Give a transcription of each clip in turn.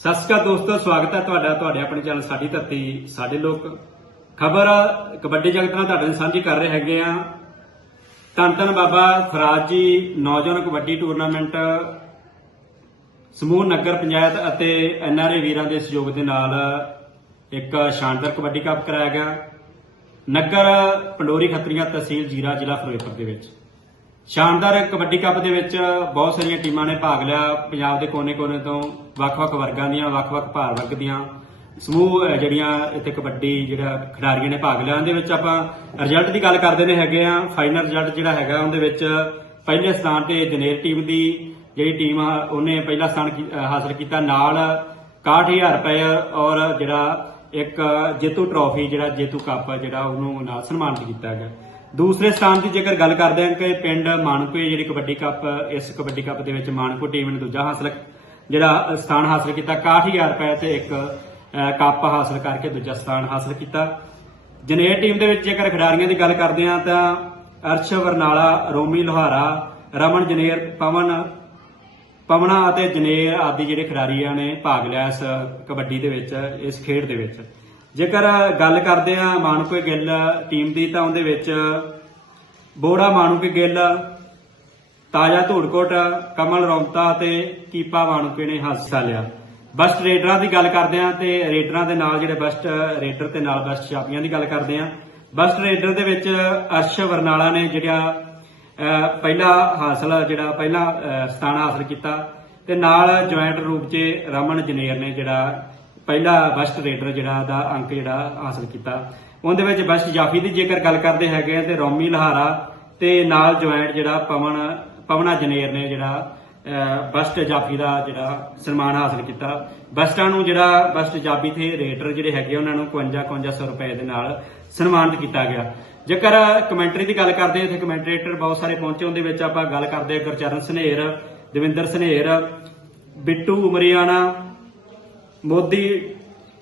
ਸਤਿ ਸ਼੍ਰੀ ਅਕਾਲ ਦੋਸਤੋ, ਸਵਾਗਤ ਹੈ ਤੁਹਾਡਾ, ਤੁਹਾਡੇ ਆਪਣੇ ਚੈਨਲ ਸਾਡੀ ਧਰਤੀ, ਸਾਡੇ ਲੋਕ। ਖਬਰ ਕਬੱਡੀ ਜਗਤ ਨਾਲ ਤੁਹਾਡੇ ਨਾਲ ਸਾਂਝੀ ਕਰ ਰਹੇ ਹੈਗੇ ਆ ਧੰਨ ਧੰਨ ਬਾਬਾ ਫਰਾਜ ਜੀ, ਨੌਜਵਾਨ ਕਬੱਡੀ ਟੂਰਨਾਮੈਂਟ, ਸਮੂਹ ਨਗਰ ਪੰਚਾਇਤ ਅਤੇ ਐਨਆਰਏ ਵੀਰਾਂ ਦੇ ਸਹਿਯੋਗ ਦੇ ਨਾਲ ਇੱਕ ਸ਼ਾਨਦਾਰ ਕਬੱਡੀ ਕੱਪ ਕਰਾਇਆ ਗਿਆ। ਨਗਰ ਪੰਡੋਰੀ ਖੱਤਰੀਆਂ ਤਹਿਸੀਲ ਜੀਰਾ, ਜ਼ਿਲ੍ਹਾ ਫਿਰੋਜ਼ਪੁਰ ਦੇ ਵਿੱਚ। ਸ਼ਾਨਦਾਰ ਕਬੱਡੀ ਕੱਪ ਦੇ ਵਿੱਚ ਬਹੁਤ ਸਾਰੀਆਂ ਟੀਮਾਂ ਨੇ ਭਾਗ ਲਿਆ। ਪੰਜਾਬ ਦੇ ਕੋਨੇ-ਕੋਨੇ ਤੋਂ ਵੱਖ-ਵੱਖ ਵਰਗਾਂ ਦੀਆਂ, ਵੱਖ-ਵੱਖ ਭਾਰ ਵਰਗ ਦੀਆਂ ਸਮੂਹ ਜਿਹੜੀਆਂ ਇੱਥੇ ਕਬੱਡੀ ਜਿਹੜਾ ਖਿਡਾਰੀਆਂ ਨੇ ਭਾਗ ਲਿਆ। ਉਹਦੇ ਵਿੱਚ ਆਪਾਂ ਰਿਜ਼ਲਟ ਦੀ ਗੱਲ ਕਰਦੇ ਨੇ ਹੈਗੇ ਆ। ਫਾਈਨਲ ਰਿਜ਼ਲਟ ਜਿਹੜਾ ਹੈਗਾ, ਉਹਦੇ ਵਿੱਚ ਪਹਿਲੇ ਸਥਾਨ ਤੇ ਜਨੇਰ ਟੀਮ ਦੀ ਜਿਹੜੀ ਟੀਮ ਆ, ਉਹਨੇ ਪਹਿਲਾ ਸਥਾਨ ਕੀ- ਹਾਸਲ ਕੀਤਾ ਨਾਲ 61000 ਰੁਪਏ ਔਰ ਜਿਹੜਾ ਇੱਕ ਜੇਤੂ ਟਰੋਫੀ ਜਿਹੜਾ ਜੇਤੂ ਕੱਪ ਜਿਹੜਾ ਉਹਨੂੰ ਨਾਲ ਸਨਮਾਨਿਤ ਕੀਤਾ ਗਿਆ। ਦੂਸਰੇ ਸਥਾਨ ਦੀ ਜੇਕਰ ਗੱਲ ਕਰਦੇ ਹਾਂ ਕਿ ਪਿੰਡ ਮਾਨਕੋਏ, ਜਿਹੜੀ ਕਬੱਡੀ ਕੱਪ, ਇਸ ਕਬੱਡੀ ਕੱਪ ਦੇ ਵਿੱਚ ਮਾਨਕੋ ਟੀਮ ਨੇ ਦੂਜਾ ਹਾਸਲ ਜਿਹੜਾ ਸਥਾਨ ਹਾਸਲ ਕੀਤਾ 61000 ਰੁਪਏ ਤੇ ਇੱਕ ਕੱਪ ਹਾਸਲ ਕਰਕੇ ਦੂਜਾ ਸਥਾਨ ਹਾਸਲ ਕੀਤਾ। ਜਨੇਰ ਟੀਮ ਦੇ ਵਿੱਚ ਜੇਕਰ ਖਿਡਾਰੀਆਂ ਦੀ ਗੱਲ ਕਰਦੇ ਹਾਂ ਤਾਂ ਅਰਸ਼ ਵਰਨਾਲਾ, ਰੋਮੀ ਲੋਹਾਰਾ, ਰਮਨ ਜਨੇਰ, ਪਵਨ, ਪਵਨਾ ਅਤੇ ਜਨੇਰ ਆਦਿ ਜਿਹੜੇ ਖਿਡਾਰੀਆਂ ਨੇ ਭਾਗ ਲਿਆ ਇਸ ਕਬੱਡੀ ਦੇ ਵਿੱਚ, ਇਸ ਖੇਡ ਦੇ ਵਿੱਚ। ਜੇਕਰ ਗੱਲ ਕਰਦੇ ਆ ਮਾਨਕੋਏ ਗਿੱਲ ਟੀਮ ਦੀ, ਤਾਂ ਉਹਦੇ ਵਿੱਚ ਬੋੜਾ ਮਾਨੂਕੇ ਗਿੱਲ, ਤਾਜਾ ਧੂੜਕੋਟ, ਕਮਲ ਰੌਂਤਾ ਅਤੇ ਕੀਪਾ ਮਾਨੂਕੇ ਨੇ ਹਿੱਸਾ ਲਿਆ। ਬਸਟ ਰੇਡਰਾਂ ਦੀ ਗੱਲ ਕਰਦੇ ਆ ਤੇ ਰੇਡਰਾਂ ਦੇ ਨਾਲ ਜਿਹੜੇ ਬਸਟ ਰੇਡਰ ਤੇ ਨਾਲ ਬਸਟ ਛਾਪੀਆਂ ਦੀ ਗੱਲ ਕਰਦੇ ਆ ਬਸਟ ਰੇਡਰ ਦੇ ਵਿੱਚ ਅਰਸ਼ ਵਰਨਾਲਾ ਨੇ ਜਿਹੜਾ ਪਹਿਲਾ ਹਾਸਲ, ਜਿਹੜਾ ਪਹਿਲਾ ਸਥਾਨ ਹਾਸਲ ਕੀਤਾ ਤੇ ਨਾਲ ਜੁਆਇੰਟ ਰੂਪ 'ਚ ਰਮਨ ਜਨੇਰ ਨੇ ਜਿਹੜਾ ਪਹਿਲਾ ਬੈਸਟ ਰੇਡਰ ਜਿਹੜਾ ਦਾ ਅੰਕ ਜਿਹੜਾ ਹਾਸਲ ਕੀਤਾ। ਉਹਦੇ ਵਿੱਚ ਬੈਸਟ ਜਾਫੀ ਦੀ ਜੇਕਰ ਗੱਲ ਕਰਦੇ ਹੈਗੇ ਆ ਤੇ ਰੋਮੀ ਲਹਾਰਾ ਤੇ ਨਾਲ ਜੁਆਇੰਟ ਜਿਹੜਾ ਪਵਨ, ਪਵਨਾ ਜਨੇਰ ਨੇ ਜਿਹੜਾ ਬੈਸਟ ਜਾਫੀ ਦਾ ਜਿਹੜਾ ਸਨਮਾਨ ਹਾਸਲ ਕੀਤਾ। ਬੈਸਟਾਂ ਨੂੰ ਜਿਹੜਾ ਬੈਸਟ ਜਾਫੀ ਤੇ ਰੇਟਰ ਜਿਹੜੇ ਹੈਗੇ ਉਹਨਾਂ ਨੂੰ 52 5500 ਰੁਪਏ ਦੇ ਨਾਲ ਸਨਮਾਨਿਤ ਕੀਤਾ ਗਿਆ। ਜੇਕਰ ਕਮੈਂਟਰੀ ਦੀ ਗੱਲ ਕਰਦੇ ਹਾਂ, ਇੱਥੇ ਕਮੈਂਟਰੇਟਰ ਬਹੁਤ ਸਾਰੇ ਪਹੁੰਚੇ, ਉਹਦੇ ਵਿੱਚ ਆਪਾਂ ਗੱਲ ਕਰਦੇ ਹਾਂ ਗੁਰਚਰਨ ਸਨੇਰ, ਦਵਿੰਦਰ ਸਨੇਰ, ਬਿੱਟੂ ਉਮਰੀਆਣਾ ਮੋਦੀ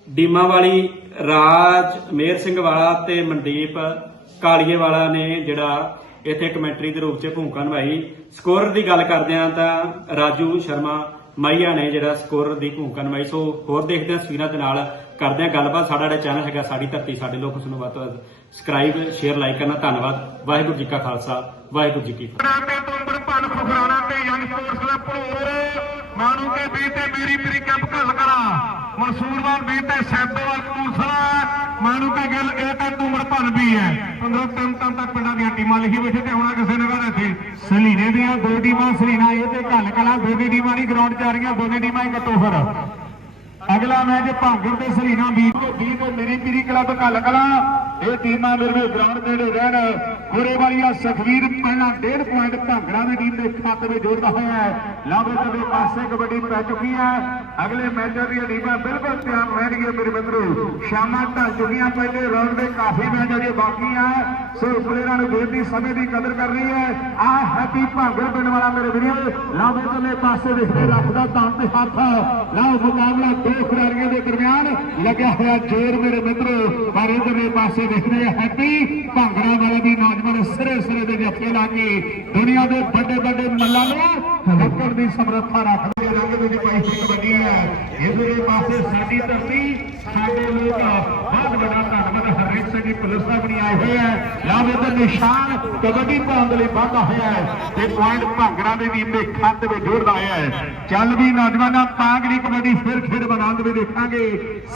ਡੀਮਾ ਵਾਲੀ ਰਾਜ ਮੇਰ ਸਿੰਘ ਵਾਲਾ ਤੇ ਮਨਦੀਪ ਕਾਲੀਏ ਵਾਲਾ ਨੇ ਜਿਹੜਾ ਇੱਥੇ ਕਮੈਂਟਰੀ ਦੇ ਰੂਪ 'ਚ ਭੂਮਿਕਾ ਨਿਭਾਈ। ਸਕੋਰਰ ਦੀ ਗੱਲ ਕਰਦੇ ਆ ਤਾਂ ਰਾਜੂ ਸ਼ਰਮਾ ਮਾਈਆ ਨੇ ਜਿਹੜਾ ਸਕੋਰਰ ਦੀ ਭੂਮਿਕਾ ਨਿਭਾਈ। ਸੋ ਹੋਰ ਦੇਖਦੇ ਹਾਂ ਤਸਵੀਰਾਂ ਦੇ ਨਾਲ ਕਰਦੇ ਹਾਂ ਗੱਲਬਾਤ। ਸਾਡਾ ਜਿਹੜਾ ਚੈਨਲ ਹੈਗਾ ਸਾਡੀ ਧਰਤੀ, ਸਾਡੇ ਲੋਕ ਉਸ ਨੂੰ ਵੱਧ ਤੋਂ ਵੱਧ ਸਬਸਕ੍ਰਾਈਬ ਸ਼ੇਅਰ ਲਾਈਕ ਕਰਨਾ। ਧੰਨਵਾਦ। ਵਾਹਿਗੁਰੂ ਜੀ ਕਾ ਖਾਲਸਾ, ਵਾਹਿਗੁਰੂ ਜੀ ਕੀ ਫਤਿਹ। ਤੇ ਕੇ ਵੀਰ ਤੇ ਮੇਰੀ ਮੇਰੀ ਕੈਂਪ ਘੱਲ ਕਰਾ। ਮਨਸੂਰਵਾਲ ਵੀਰ ਤੇ ਸੈਦੋਵਾਲ ਕਪੂਰਥਲਾ ਮਾਨੂ ਕੇ ਗਿੱਲ, ਇਹ ਤੇ ਤੁੰਬੜ ਭੰਨ ਵੀ ਹੈ 15 ਤਿੰਨ ਤਿੰਨ ਤੱਕ ਪਿੰਡਾਂ ਦੀਆਂ ਟੀਮਾਂ ਲਿਖੀ ਬੈਠੇ ਤੇ ਆਉਣਾ ਕਿਸੇ ਨੇ ਘਰ ਇੱਥੇ। ਸਲੀਨੇ ਦੀਆਂ ਦੋ ਟੀਮਾਂ, ਸਲੀਨਾ ਇਹ ਤੇ ਘੱਲ ਕਲਾ, ਦੋਨੇ ਟੀਮਾਂ ਨਹੀਂ ਗਰਾਊਂਡ 'ਚ ਆ ਰਹੀਆਂ, ਦੋਨੇ ਟੀਮਾਂ ਹੀ ਕੱਟੋ ਫਿਰ। ਅਗਲਾ ਮੈਚ ਭਾਂਗਰ ਤੇ ਸਲੀਨਾ ਵੀਰ ਤੇ ਵੀਰ ਤੇ ਮੇਰੀ ਪੀਰੀ ਕਲੱਬ ਘੱਲ ਕਲਾ। ਇਹ ਟੀਮਾਂ ਮੇਰੇ ਗਰਾਊਂਡ ਨੇੜੇ ਰਹਿਣ ਗੋਰੇ ਵਾਲੀਆ ਪਹਿਲਾਂ 1.5 ਪੁਆਇੰਟ ਭਾਂਗੜਾ ਦੀ ਟੀਮ ਦੇ ਖਾਤੇ ਵਿੱਚ ਜੋੜਦਾ ਹੋਇਆ ਹੈ। ਲਾਵੇ ਦੇ ਪਾਸੇ ਕਬੱਡੀ ਪੈ ਚੁੱਕੀ ਹੈ। ਅਗਲੇ ਮੈਚਾਂ ਦੀਆਂ ਟੀਮਾਂ ਬਿਲਕੁਲ ਤਿਆਰ ਰਹਿਣਗੀਆਂ ਮੇਰੇ ਮਿੱਤਰੋ। ਸ਼ਾਮਾਂ ਢਲ ਚੁੱਕੀਆਂ ਪਹਿਲੇ ਰਾਉਂਡ ਦੇ ਕਾਫੀ ਮੈਚ ਅਜੇ ਬਾਕੀ ਆ। ਸੋ ਪਲੇਅਰਾਂ ਨੂੰ ਬੇਨਤੀ, ਸਮੇਂ ਦੀ ਕਦਰ ਕਰਨੀ ਹੈ। ਆ ਹੈਪੀ ਭਾਂਗੜ ਪਿੰਡ ਵਾਲਾ ਮੇਰੇ ਵੀਰੋ, ਲਾਵੇ ਦੇ ਪਾਸੇ ਦੇਖਦੇ ਰੱਖਦਾ ਤਾਂ ਤੇ ਹੱਥ। ਲਾਓ ਮੁਕਾਬਲਾ ਦੋ ਖਿਡਾਰੀਆਂ ਦੇ ਦਰਮਿਆਨ ਲੱਗਿਆ ਹੋਇਆ ਜ਼ੋਰ ਮੇਰੇ ਮਿੱਤਰੋ, ਪਰ ਇਧਰਲੇ ਪਾਸੇ ਦੇਖਦੇ ਆ ਹੈਪੀ। ਭਾਂਗੜਾ ਵਾਲੇ ਦੀ ਨੌਜਵਾਨ ਸਿਰੇ ਸਿਰੇ ਦੇ ਜੱਫੇ ਲਾ ਕੇ ਦੁਨੀਆ ਦੇ ਵੱਡੇ ਵੱਡੇ ਮੱਲਾਂ ਨੂੰ ਲੱਕੜ ਦੀ ਸਮਰੱਥਾ ਰੱਖਦੇ ਰੰਗ ਵਿੱਚ ਪਾਈ ਕਬੱਡੀ ਹੈ। ਇਧਰਲੇ ਪਾਸੇ ਸਾਡੀ ਧਰਤੀ ਸਾਡੇ ਲੋਕ ਬਹੁਤ ਵੱਡਾ ਧੰਨਵਾਦ। ਹਰੇਕ ਸਿੰਘ ਜੀ ਪੁਲਿਸ ਸਾਹਿਬ ਨੇ ਆਏ ਹੈ ਲਾਵੇ ਤੇ ਨਿਸ਼ਾਨ ਕਬੱਡੀ ਪਾਉਣ ਲਈ ਵਾਧਾ ਹੋਇਆ ਹੈ ਤੇ ਪੁਆਇੰਟ ਭਾਂਗੜਾ ਦੇ ਟੀਮ ਦੇ ਖਾਤੇ ਵਿੱਚ ਜੋੜਦਾ ਹੋਇਆ ਹੈ ਚੱਲ ਵੀ ਨੌਜਵਾਨਾਂ ਪਾਗੜੀ ਕਬੱਡੀ ਫਿਰ ਖੇਡ ਬਣਾਉਣ ਦੇ ਦੇਖਾਂਗੇ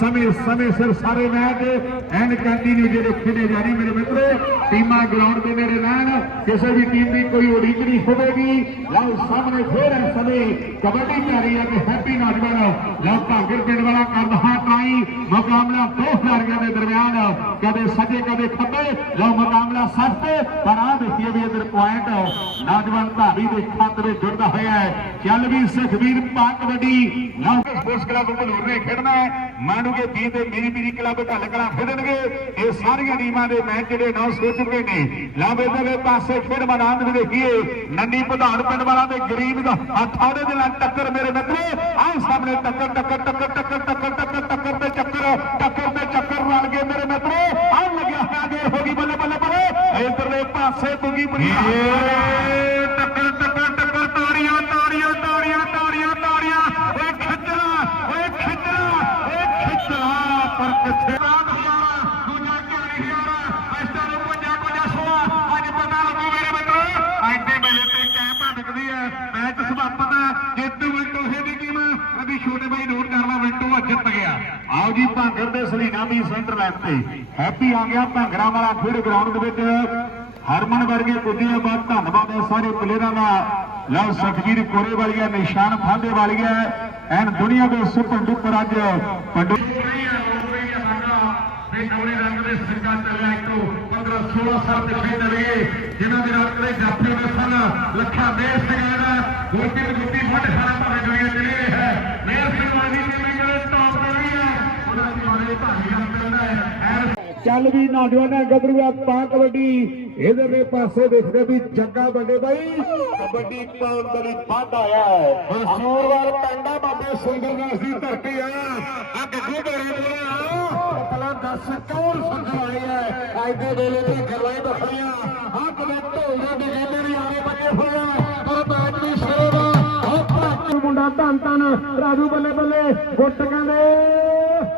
ਸਮੇਂ ਸਮੇਂ ਸਿਰ ਸਾਰੇ ਮੈਚ ਐਂਡ ਕੰਟੀਨਿਊ ਜਿਹੜੇ ਖੇਡੇ ਜਾਣੇ ਮੇਰੇ ਮਿੱਤਰੋ ਟੀਮਾਂ ਗਰਾਊਂਡ ਦੇ ਨੇੜੇ ਰਹਿਣ। ਕਿਸੇ ਵੀ ਟੀਮ ਦੀ ਕੋਈ ਉਡੀਕ ਨਹੀਂ ਹੋਵੇਗੀ। ਲਓ ਸਾਹਮਣੇ ਫੇਰ ਇਸ ਸਮੇਂ ਕਬੱਡੀ ਜਾਰੀ ਹੈ ਤੇ ਹੈਪੀ ਨੌਜਵਾਨ। ਲਓ ਭਾਂਗੜ ਪਿੰਡ ਵਾਲਾ ਕਰਦਾ ਹੈ ਟਰਾਈ ਮੁਕਾਬਲਾ ਦੋ ਖਿਡਾਰੀਆਂ ਦੇ ਦਰਮਿਆਨ। ਕਦੇ ਸੱਜੇ, ਕਦੇ ਖੱਬੇ। ਲਓ ਮੁਕਾਬਲਾ ਸਖਤ। ਪਰ ਆ ਦੇਖੀਏ ਵੀ ਇਧਰ ਪੁਆਇੰਟ ਨੌਜਵਾਨ ਧਾਰੀ ਦੇ ਖਾਤੇ ਜੁੜਦਾ ਹੋਇਆ ਹੈ। ਚੱਲ ਵੀ ਸੁਖਵੀਰ ਪਾ ਕਬੱਡੀ। ਲਓ ਸਪੋਰਟਸ ਕਲੱਬ ਭਲੂਰ ਨੇ ਖੇਡਣਾ ਹੈ। ਮਾਨੂਗੇ ਵੀ ਤੇ ਮੇਰੀ ਮੇਰੀ ਕਲੱਬ ਘੱਲ ਕਲਾ ਖੇਡਣਗੇ। ਇਹ ਸਾਰੀਆਂ ਟੀਮਾਂ ਦੇ ਮੈਚ ਜਿਹੜੇ ਅਨਾਉਂਸ ਹੋ ਚੁੱਕੇ ਨੇ ਲਾਵੇ ਦੇ ਪਾਸੇ ਖੇਡ ਮੈਦਾਨ ਦੇ ਦੇਖੀਏ, ਨੰਨੀ ਪ੍ਰਧਾਨ ਪਿੰਡ ਵਾਲਾ ਦੇ ਗਰੀਬ ਦਾ ਹੱਥਾੜੇ ਦੇ ਨਾਲ ਟੱਕਰ ਮੇਰੇ ਮਿੱਤਰੋ। ਆਹ ਸਾਹਮਣੇ ਟੱਕਰ ਟੱਕਰ ਟੱਕਰ ਟੱਕਰ ਟੱਕਰ ਟੱਕਰ ਟੱਕਰ ਤੇ ਚੱਕਰ, ਟੱਕਰ ਤੇ ਚੱਕਰ ਰਲ ਗਏ ਮੇਰੇ ਮਿੱਤਰੋ। ਆਹ ਲੱਗਿਆ ਹੋਇਆ ਜੇ ਹੋ ਗਈ ਬੱਲੇ ਬੱਲੇ ਬੱਲੇ। ਇਧਰਲੇ ਪਾਸੇ ਪੁਗੀ ਬਣੀ ਆਓ ਜੀ ਭਾਂਗਰ ਤੇ। ਹੈਪੀ ਆ ਗਿਆ ਭਾਂਗਰਾ ਵਾਲਾ ਖੇਡ ਗਰਾਊਂਡ ਦੇ ਵਿੱਚ। ਹਰਮਨ ਵਰਗੇ ਕੁੱਦੀਆਂ ਬਾਅਦ ਧੰਨਵਾਦ ਹੈ। ਸਾਰੇ ਪਲੇਅਰਾਂ ਦਾ। ਲਵ ਸਖਵੀਰ ਕੋਰੇ ਵਾਲੀਆ ਨਿਸ਼ਾਨ ਫਾਂਦੇ ਵਾਲੀਆ ਐਨ ਦੁਨੀਆ ਦੇ ਸੁਪਰ ਡੁਪਰ ਅੱਜ ਪੰਡੂ ਵੀ ਨਵੀਂ ਰੰਗ ਦੇ ਸਿੱਕਾ ਚੱਲਿਆ ਇੱਕੋ 15 16 ਸਾਲ ਦੇ ਖੇਡ ਰਹੇ ਜਿਨ੍ਹਾਂ ਦੇ ਰੰਗ ਦੇ ਜਾਫੇ ਦੇ ਸਨ ਲੱਖਾਂ ਮੇਰ ਸਿੰਘ ਦਾ ਗੋਪੀ ਗੁੱਟੀ ਫੜ ਖਾਣਾ ਭਾਵੇਂ ਦੁਨੀਆ ਚਲੀ ਹੈ। ਮੇਰ ਸਿੰਘ ਵਾਲੀ ਦੀ ਵੀ ਜਿਹੜੇ ਟੌਪ ਤੇ ਵੀ ਹੈ ਉਹਨਾਂ ਦੀ ਮਾਰੇ ਭਾਗੀ ਦਾ ਮਿਲਦਾ ਹੈ ਐਨ ਚੱਲ ਵੀ ਨੌਜਵਾਨਾਂ ਗੱਭਰੂਆ ਪਾ ਕਬੱਡੀ। ਇਧਰਲੇ ਪਾਸੇ ਦੇਖਦੇ ਵੀ ਜੱਗਾ ਵੱਡੇ ਬਾਈ। ਕਬੱਡੀ ਪਾਉਣ ਦੇ ਲਈ ਵੱਧ ਆਇਆ ਹੈ। ਮਸੂਰਵਾਲ ਪੈਂਦਾ ਬਾਬੇ ਸੁੰਦਰਦਾਸ ਦੀ ਧਰਤੀ ਆ। ਆ ਗੱਗੂ ਬੇਰੇ ਬੋਲਿਆ। ਪਤਲਾ ਦੱਸ ਕੌਣ ਸੰਗਵਾਈ ਹੈ? ਅੱਜ ਦੇ ਵੇਲੇ ਤੇ ਕਰਵਾਈ ਬਖੜੀਆਂ ਆ ਕਦੇ ਢੋਲਾਂ ਦੇ ਗੀਤੇ ਵੀ ਆਣੇ ਬਣੇ ਹੋਏ ਆ। ਪਰ ਮੈਚ ਵੀ ਸ਼ੇਰ ਆ ਭਾਟੂ ਮੁੰਡਾ ਧੰਨ ਧੰਨ। ਰਾਜੂ ਬੱਲੇ ਬੱਲੇ। ਗੁੱਟ ਕਹਿੰਦੇ।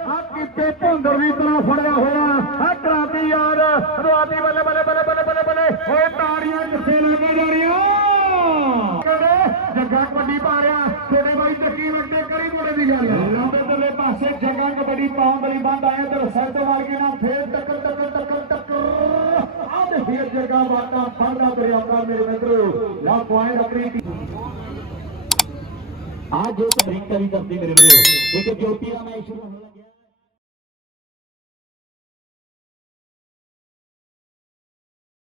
آپ کی پیپوں دروی فڑیا ہوا کرابی یار رابی بلے بلے بلے بلے بلے بلے ہوئے تاریاں جسے لگے جا جگہ کبھی پا رہا تیرے بھائی تقریب اٹھے کری بڑے دی گل ہے پاسے جگہ کبڈی پاؤں بڑی بند آیا تو سر تو مار کے نہ پھر ٹکر آدھے پھر جگہ باٹا پھڑنا پڑیا میرے مترو لا پوائنٹ اپنی آج جو تبریک کا بھی کرتے میرے میرے ایک جو پیرا میں شروع ہوں